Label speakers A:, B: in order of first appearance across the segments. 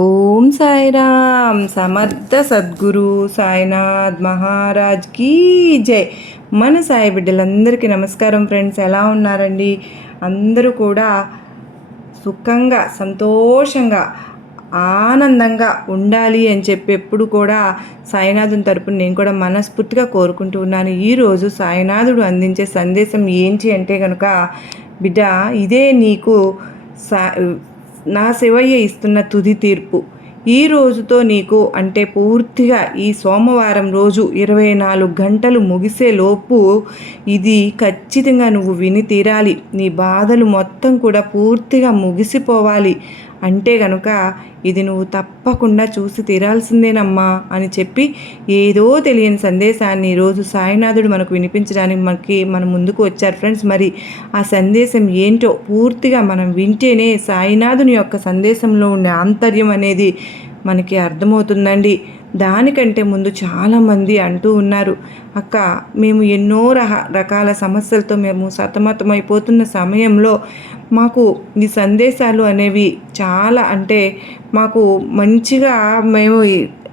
A: ఓం సాయిరామ్ సమర్థ సద్గురు సాయినాథ్ మహారాజ్ కీ జై. మన సాయి బిడ్డలందరికీ నమస్కారం ఫ్రెండ్స్ ఎలా ఉన్నారండి? అందరూ కూడా సుఖంగా సంతోషంగా ఆనందంగా ఉండాలి అని చెప్పి ఎప్పుడు కూడా సాయినాథుని తరపున నేను కూడా మనస్ఫూర్తిగా కోరుకుంటూ ఉన్నాను. ఈరోజు సాయినాథుడు అందించే సందేశం ఏంటి అంటే కనుక బిడ్డ ఇదే నీకు సా నా శివయ్య ఇస్తున్న తుది తీర్పు. ఈ రోజుతో నీకు అంటే పూర్తిగా ఈ సోమవారం రోజు ఇరవై నాలుగు గంటలు ముగిసే లోపు ఇది ఖచ్చితంగా నువ్వు విని తీరాలి. నీ బాధలు మొత్తం కూడా పూర్తిగా ముగిసిపోవాలి. అంటే గనుక ఇది నువ్వు తప్పకుండా చూసి తీరాల్సిందేనమ్మా అని చెప్పి ఏదో తెలియని సందేశాన్ని ఈరోజు సాయినాథుడు మనకు వినిపించడానికి మనకి మన ముందుకు వచ్చారు ఫ్రెండ్స్. మరి ఆ సందేశం ఏంటో పూర్తిగా మనం వింటేనే సాయినాథుని యొక్క సందేశంలో ఉండే ఆంతర్యం అనేది మనకి అర్థమవుతుందండి. దానికంటే ముందు చాలామంది అంటూ ఉన్నారు అక్క మేము ఎన్నో రహ రకాల సమస్యలతో మేము సతమతమైపోతున్న సమయంలో మాకు ఈ సందేశాలు అనేవి చాలా అంటే మాకు మంచిగా మేము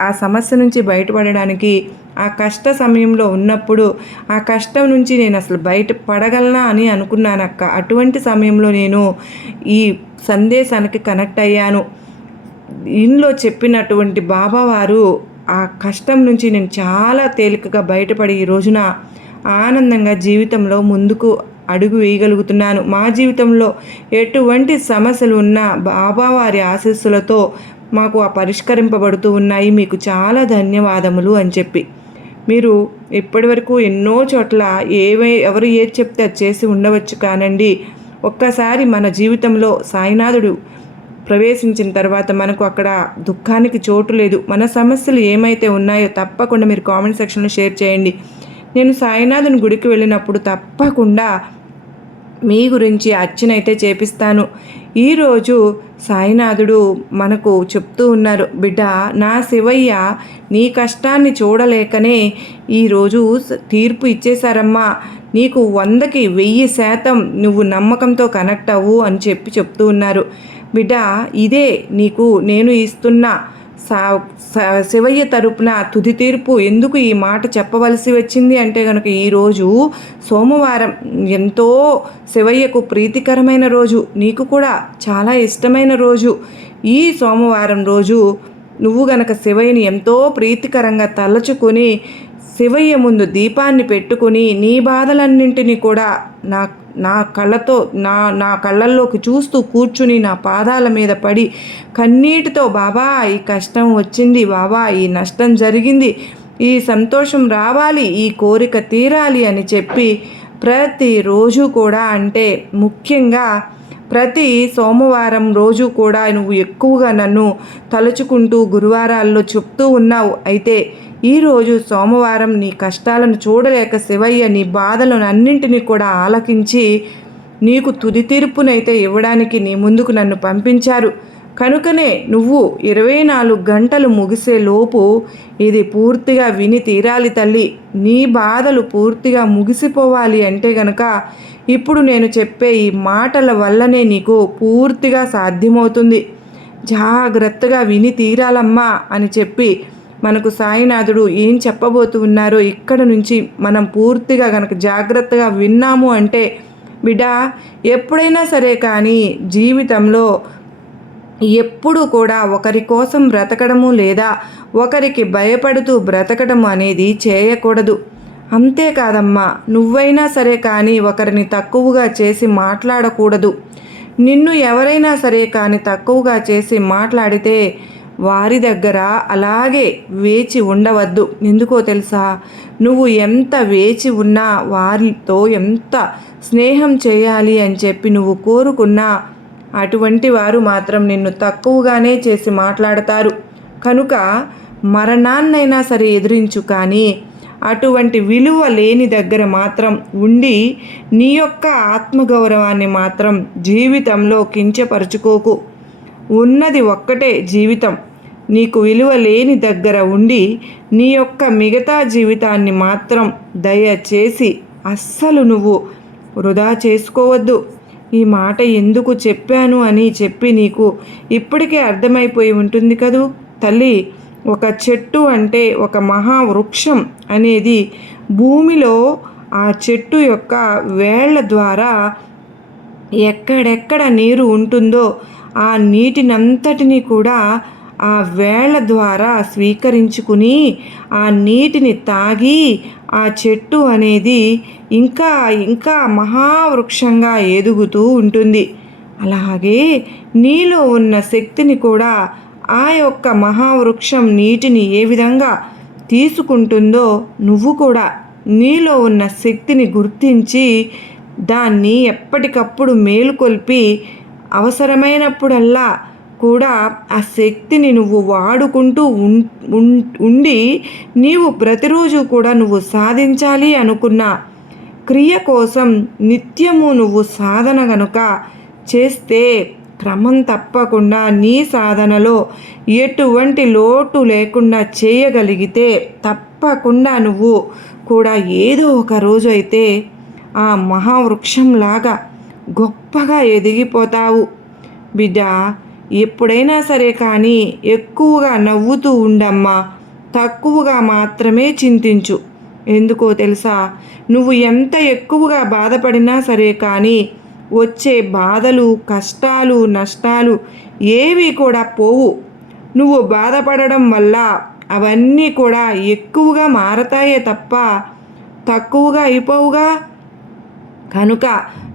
A: ఆ సమస్య నుంచి బయటపడడానికి ఆ కష్ట సమయంలో ఉన్నప్పుడు ఆ కష్టం నుంచి నేను అసలు బయట పడగలనా అని అనుకున్నాను అక్క అటువంటి సమయంలో నేను ఈ సందేశానికి కనెక్ట్ అయ్యాను. ఇంట్లో చెప్పినటువంటి బాబావారు ఆ కష్టం నుంచి నేను చాలా తేలికగా బయటపడి ఈ రోజున ఆనందంగా జీవితంలో ముందుకు అడుగు వేయగలుగుతున్నాను. మా జీవితంలో ఎటువంటి సమస్యలు ఉన్నా బాబావారి ఆశీస్సులతో మాకు ఆ పరిష్కరింపబడుతూ ఉన్నాయి. మీకు చాలా ధన్యవాదములు అని చెప్పి. మీరు ఇప్పటివరకు ఎన్నో చోట్ల ఏవై ఎవరు ఏది చెప్తే అది చేసి ఉండవచ్చు కానండి. ఒక్కసారి మన జీవితంలో సాయినాథుడు ప్రవేశించిన తర్వాత మనకు అక్కడ దుఃఖానికి చోటు లేదు. మన సమస్యలు ఏమైతే ఉన్నాయో తప్పకుండా మీరు కామెంట్ సెక్షన్లో షేర్ చేయండి. నేను సాయినాథుని గుడికి వెళ్ళినప్పుడు తప్పకుండా మీ గురించి అర్చనైతే చేపిస్తాను. ఈరోజు సాయినాథుడు మనకు చెప్తూ ఉన్నారు బిడ్డ నా శివయ్య నీ కష్టాన్ని చూడలేకనే ఈరోజు తీర్పు ఇచ్చేశారమ్మా. నీకు వందకి వెయ్యి శాతం నువ్వు నమ్మకంతో కనెక్ట్ అవ్వు అని చెప్పి చెప్తూ ఉన్నారు. బిడ్డ ఇదే నీకు నేను ఇస్తున్న శివయ్య తరపున తుది తీర్పు ఎందుకు ఈ మాట చెప్పవలసి వచ్చింది? అంటే కనుక ఈరోజు సోమవారం ఎంతో శివయ్యకు ప్రీతికరమైన రోజు నీకు కూడా చాలా ఇష్టమైన రోజు. ఈ సోమవారం రోజు నువ్వు గనక శివయ్యని ఎంతో ప్రీతికరంగా తలచుకొని శివయ్య ముందు దీపాన్ని పెట్టుకుని నీ బాధలన్నింటినీ కూడా నా నా కళ్ళతో నా నా కళ్ళల్లోకి చూస్తూ కూర్చుని నా పాదాల మీద పడి కన్నీటితో బాబా ఈ కష్టం వచ్చింది బాబా ఈ నష్టం జరిగింది ఈ సంతోషం రావాలి ఈ కోరిక తీరాలి అని చెప్పి ప్రతిరోజు కూడా అంటే ముఖ్యంగా ప్రతి సోమవారం రోజు కూడా నువ్వు ఎక్కువగా నన్ను తలుచుకుంటూ గురువారాల్లో చెప్తూ ఉన్నావు. అయితే ఈరోజు సోమవారం నీ కష్టాలను చూడలేక శివయ్య నీ బాధలను అన్నింటినీ కూడా ఆలకించి నీకు తుది తీర్పునైతే ఇవ్వడానికి నీ ముందుకు నన్ను పంపించారు. కనుకనే నువ్వు ఇరవై నాలుగు గంటలు ముగిసే లోపు ఇది పూర్తిగా విని తీరాలి తల్లి. నీ బాధలు పూర్తిగా ముగిసిపోవాలి అంటే గనక ఇప్పుడు నేను చెప్పే ఈ మాటల వల్లనే నీకు పూర్తిగా సాధ్యమవుతుంది. జాగ్రత్తగా విని తీరాలమ్మా అని చెప్పి మనకు సాయినాథుడు ఏం చెప్పబోతూ ఉన్నారో ఇక్కడ నుంచి మనం పూర్తిగా కనుక జాగ్రత్తగా విన్నాము అంటే బిడ్డ ఎప్పుడైనా సరే కానీ జీవితంలో ఎప్పుడు కూడా ఒకరి కోసం బ్రతకడము లేదా ఒకరికి భయపడుతూ బ్రతకడం అనేది చేయకూడదు. అంతేకాదమ్మా నువ్వైనా సరే కానీ ఒకరిని తక్కువగా చేసి మాట్లాడకూడదు. నిన్ను ఎవరైనా సరే కానీ తక్కువగా చేసి మాట్లాడితే వారి దగ్గర అలాగే వేచి ఉండవద్దు. ఎందుకో తెలుసా? నువ్వు ఎంత వేచి ఉన్నా వారితో ఎంత స్నేహం చేయాలి అని చెప్పి నువ్వు కోరుకున్నా అటువంటి వారు మాత్రం నిన్ను తక్కువగానే చేసి మాట్లాడతారు. కనుక మరణాన్నైనా సరే ఎదురించు కానీ అటువంటి విలువ లేని దగ్గర మాత్రం ఉండి నీ యొక్క ఆత్మగౌరవాన్ని మాత్రం జీవితంలో కించపరుచుకోకు. ఉన్నది ఒక్కటే జీవితం. నీకు విలువ లేని దగ్గర ఉండి నీ యొక్క మిగతా జీవితాన్ని మాత్రం దయచేసి అస్సలు నువ్వు వృధా చేసుకోవద్దు. ఈ మాట ఎందుకు చెప్పాను అని చెప్పి నీకు ఇప్పటికే అర్థమైపోయి ఉంటుంది కదూ తల్లి. ఒక చెట్టు అంటే ఒక మహావృక్షం అనేది భూమిలో ఆ చెట్టు యొక్క వేళ్ళ ద్వారా ఎక్కడెక్కడ నీరు ఉంటుందో ఆ నీటినంతటిని కూడా ఆ వేళ్ళ ద్వారా స్వీకరించుకుని ఆ నీటిని తాగి ఆ చెట్టు అనేది ఇంకా ఇంకా మహావృక్షంగా ఎదుగుతూ ఉంటుంది. అలాగే నీలో ఉన్న శక్తిని కూడా ఆ యొక్క మహావృక్షం నీటిని ఏ విధంగా తీసుకుంటుందో నువ్వు కూడా నీలో ఉన్న శక్తిని గుర్తించి దాన్ని ఎప్పటికప్పుడు మేలుకొల్పి అవసరమైనప్పుడల్లా కూడా ఆ శక్తిని నువ్వు వాడుకుంటూ ఉండి నీవు ప్రతిరోజు కూడా నువ్వు సాధించాలి అనుకున్న క్రియ కోసం నిత్యము నువ్వు సాధన గనుక చేస్తే క్రమం తప్పకుండా నీ సాధనలో ఎటువంటి లోటు లేకుండా చేయగలిగితే తప్పకుండా నువ్వు కూడా ఏదో ఒక రోజు అయితే ఆ మహావృక్షంలాగా గొప్పగా ఎదిగిపోతావు. బిడ్డ ఎప్పుడైనా సరే కానీ ఎక్కువగా నవ్వుతూ ఉండమ్మా. తక్కువగా మాత్రమే చింతించు. ఎందుకో తెలుసా? నువ్వు ఎంత ఎక్కువగా బాధపడినా సరే కానీ వచ్చే బాధలు కష్టాలు నష్టాలు ఏవి కూడా పోవు. నువ్వు బాధపడడం వల్ల అవన్నీ కూడా ఎక్కువగా మారతాయే తప్ప తక్కువగా అయిపోవుగా? కనుక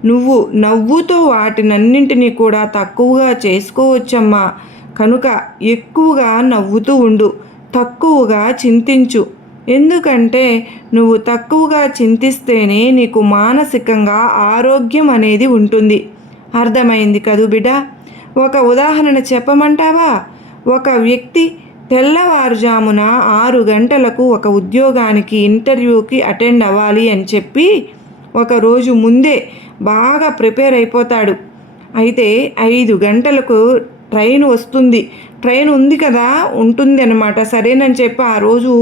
A: నువ్వు నవ్వుతో వాటినన్నింటినీ కూడా తక్కువగా చేసుకోవచ్చమ్మా. కనుక ఎక్కువగా నవ్వుతూ ఉండు తక్కువగా చింతించు. ఎందుకంటే నువ్వు తక్కువగా చింతిస్తేనే నీకు మానసికంగా ఆరోగ్యం అనేది ఉంటుంది. అర్థమైంది కదూ బిడ్డ? ఒక ఉదాహరణ చెప్పమంటావా? ఒక వ్యక్తి తెల్లవారుజామున ఆరు గంటలకు ఒక ఉద్యోగానికి ఇంటర్వ్యూకి అటెండ్ అవ్వాలి అని చెప్పి ఒకరోజు ముందే బాగా ప్రిపేర్ అయిపోతాడు. అయితే ఐదు గంటలకు ట్రైన్ వస్తుంది. ట్రైన్ ఉంది కదా ఉంటుంది అనమాట సరేనని చెప్పి ఆ రోజు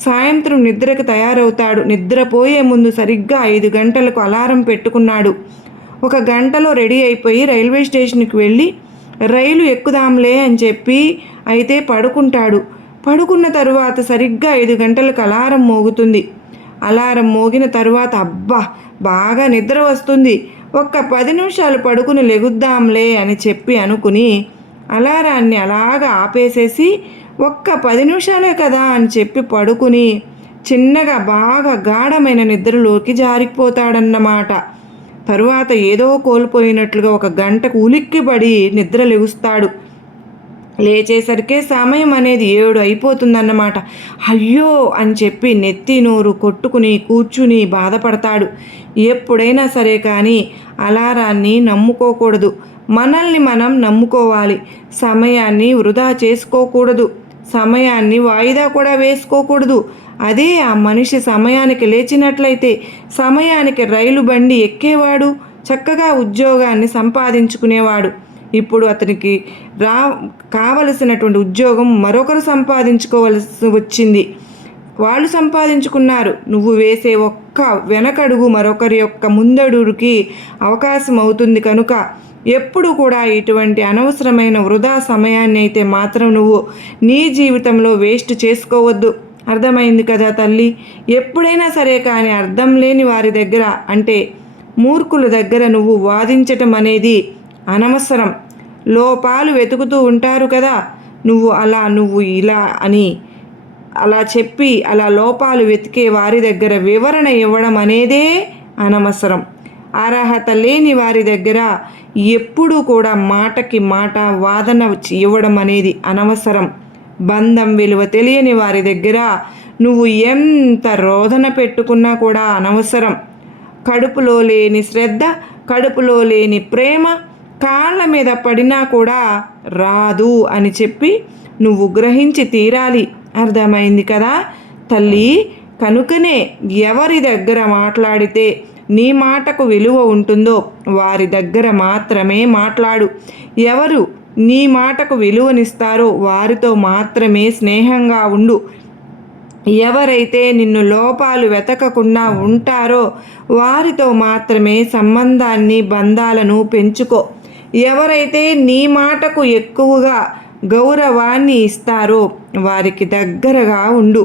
A: సాయంత్రం నిద్రకు తయారవుతాడు. నిద్రపోయే ముందు సరిగ్గా ఐదు గంటలకు అలారం పెట్టుకున్నాడు. ఒక గంటలో రెడీ అయిపోయి రైల్వే స్టేషన్కి వెళ్ళి రైలు ఎక్కుదాంలే అని చెప్పి అయితే పడుకుంటాడు. పడుకున్న తరువాత సరిగ్గా ఐదు గంటలకు అలారం మోగుతుంది. అలారం మోగిన తరువాత అబ్బా బాగా నిద్ర వస్తుంది. ఒక్క పది నిమిషాలు పడుకుని లెగుద్దాంలే అని చెప్పి అనుకుని అలారాన్ని అలాగా ఆపేసేసి ఒక్క పది నిమిషాలే కదా అని చెప్పి పడుకుని చిన్నగా బాగా గాఢమైన నిద్రలోకి జారిపోతాడన్నమాట. తరువాత ఏదో కోల్పోయినట్లుగా ఒక గంటకు ఉలిక్కిపడి నిద్ర లెగుస్తాడు లేచేసరికే సమయం అనేది ఏడు అయిపోతుందన్నమాట. అయ్యో అని చెప్పి నెత్తి నోరు కొట్టుకుని కూర్చుని బాధపడతాడు. ఎప్పుడైనా సరే కానీ అలారాన్ని నమ్ముకోకూడదు. మనల్ని మనం నమ్ముకోవాలి. సమయాన్ని వృధా చేసుకోకూడదు. సమయాన్ని వాయిదా కూడా వేసుకోకూడదు. అదే ఆ మనిషి సమయానికి లేచినట్లయితే సమయానికి రైలు బండి ఎక్కేవాడు చక్కగా ఉద్యోగాన్ని సంపాదించుకునేవాడు. ఇప్పుడు అతనికి రా కావలసినటువంటి ఉద్యోగం మరొకరు సంపాదించుకోవలసి వచ్చింది. వాళ్ళు సంపాదించుకున్నారు. నువ్వు వేసే ఒక్క వెనకడుగు మరొకరి యొక్క ముందడుగుకి అవకాశం అవుతుంది కనుక ఎప్పుడు కూడా ఇటువంటి అనవసరమైన వృధా సమయాన్ని అయితే మాత్రం నువ్వు నీ జీవితంలో వేస్ట్ చేసుకోవద్దు. అర్థమైంది కదా తల్లి? ఎప్పుడైనా సరే కానీ అర్థం లేని వారి దగ్గర అంటే మూర్ఖుల దగ్గర నువ్వు వాదించటం అనేది అనవసరం. లోపాలు వెతుకుతూ ఉంటారు కదా. నువ్వు అలా నువ్వు ఇలా అని అలా చెప్పి అలా లోపాలు వెతికే వారి దగ్గర వివరణ ఇవ్వడం అనేదే అనవసరం. అర్హత లేని వారి దగ్గర ఎప్పుడూ కూడా మాటకి మాట వాదన ఇవ్వడం అనేది అనవసరం. బంధం విలువ తెలియని వారి దగ్గర నువ్వు ఎంత రోదన పెట్టుకున్నా కూడా అనవసరం. కడుపులో లేని శ్రద్ధ కడుపులో లేని ప్రేమ కాళ్ళ మీద పడినా కూడా రాదు అని చెప్పి నువ్వు గ్రహించి తీరాలి. అర్థమైంది కదా? తల్లి కనుకనే ఎవరి దగ్గర మాట్లాడితే నీ మాటకు విలువ ఉంటుందో వారి దగ్గర మాత్రమే మాట్లాడు. ఎవరు నీ మాటకు విలువనిస్తారో వారితో మాత్రమే స్నేహంగా ఉండు. ఎవరైతే నిన్ను లోపాలు వెతకకుండా ఉంటారో వారితో మాత్రమే సంబంధాన్ని బంధాలను పెంచుకో. ఎవరైతే నీ మాటకు ఎక్కువగా గౌరవాన్ని ఇస్తారో వారికి దగ్గరగా ఉండు.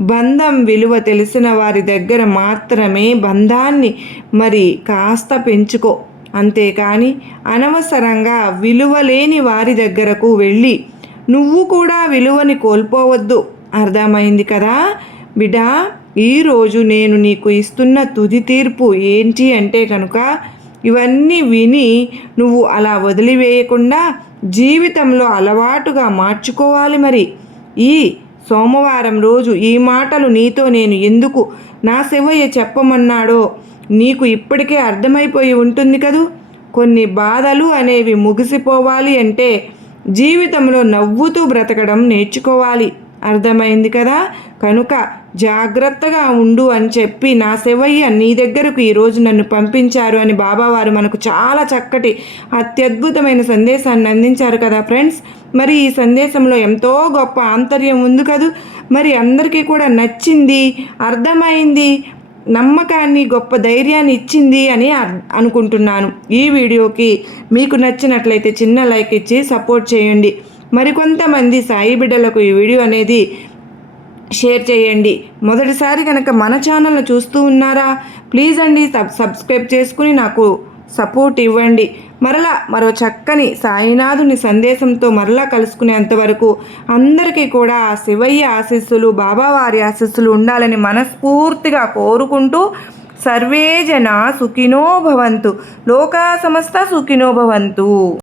A: బంధం విలువ తెలిసిన వారి దగ్గర మాత్రమే బంధాన్ని మరి కాస్త పెంచుకో. అంతేకాని అనవసరంగా విలువ లేని వారి దగ్గరకు వెళ్ళి నువ్వు కూడా విలువని కోల్పోవద్దు. అర్థమైంది కదా? బిడా ఈరోజు నేను నీకు ఇస్తున్న తుది తీర్పు ఏంటి అంటే కనుక ఇవన్నీ విని నువ్వు అలా వదిలివేయకుండా జీవితంలో అలవాటుగా మార్చుకోవాలి మరి. ఈ సోమవారం రోజు ఈ మాటలు నీతో నేను ఎందుకు నా శివయ్య చెప్పమన్నాడో నీకు ఇప్పటికే అర్థమైపోయి ఉంటుంది కదూ? కొన్ని బాధలు అనేవి ముగిసిపోవాలి అంటే జీవితంలో నవ్వుతూ బ్రతకడం నేర్చుకోవాలి. అర్థమైంది కదా? కనుక జాగ్రత్తగా ఉండు అని చెప్పి నా శివయ్య నీ దగ్గరకు ఈరోజు నన్ను పంపించారు అని బాబావారు మనకు చాలా చక్కటి అత్యద్భుతమైన సందేశాన్ని అందించారు కదా ఫ్రెండ్స్. మరి ఈ సందేశంలో ఎంతో గొప్ప ఆంతర్యం ఉంది కదూ. మరి అందరికీ కూడా నచ్చింది అర్థమైంది నమ్మకాన్ని గొప్ప ధైర్యాన్ని ఇచ్చింది అని అనుకుంటున్నాను. ఈ వీడియోకి మీకు నచ్చినట్లయితే చిన్న లైక్ ఇచ్చి సపోర్ట్ చేయండి. మరికొంతమంది సాయి బిడ్డలకు ఈ వీడియో అనేది షేర్ చేయండి. మొదటిసారి కనుక మన ఛానల్ను చూస్తూ ఉన్నారా ప్లీజ్ అండి సబ్ సబ్స్క్రైబ్ చేసుకుని నాకు సపోర్ట్ ఇవ్వండి. మరలా మరో చక్కని సాయినాథుని సందేశంతో మరలా కలుసుకునేంత వరకు అందరికీ కూడా శివయ్య ఆశీస్సులు బాబావారి ఆశీస్సులు ఉండాలని మనస్ఫూర్తిగా కోరుకుంటూ సర్వే జన సుఖినో భవంతు. లోకా సమస్త సుఖినో భవంతు.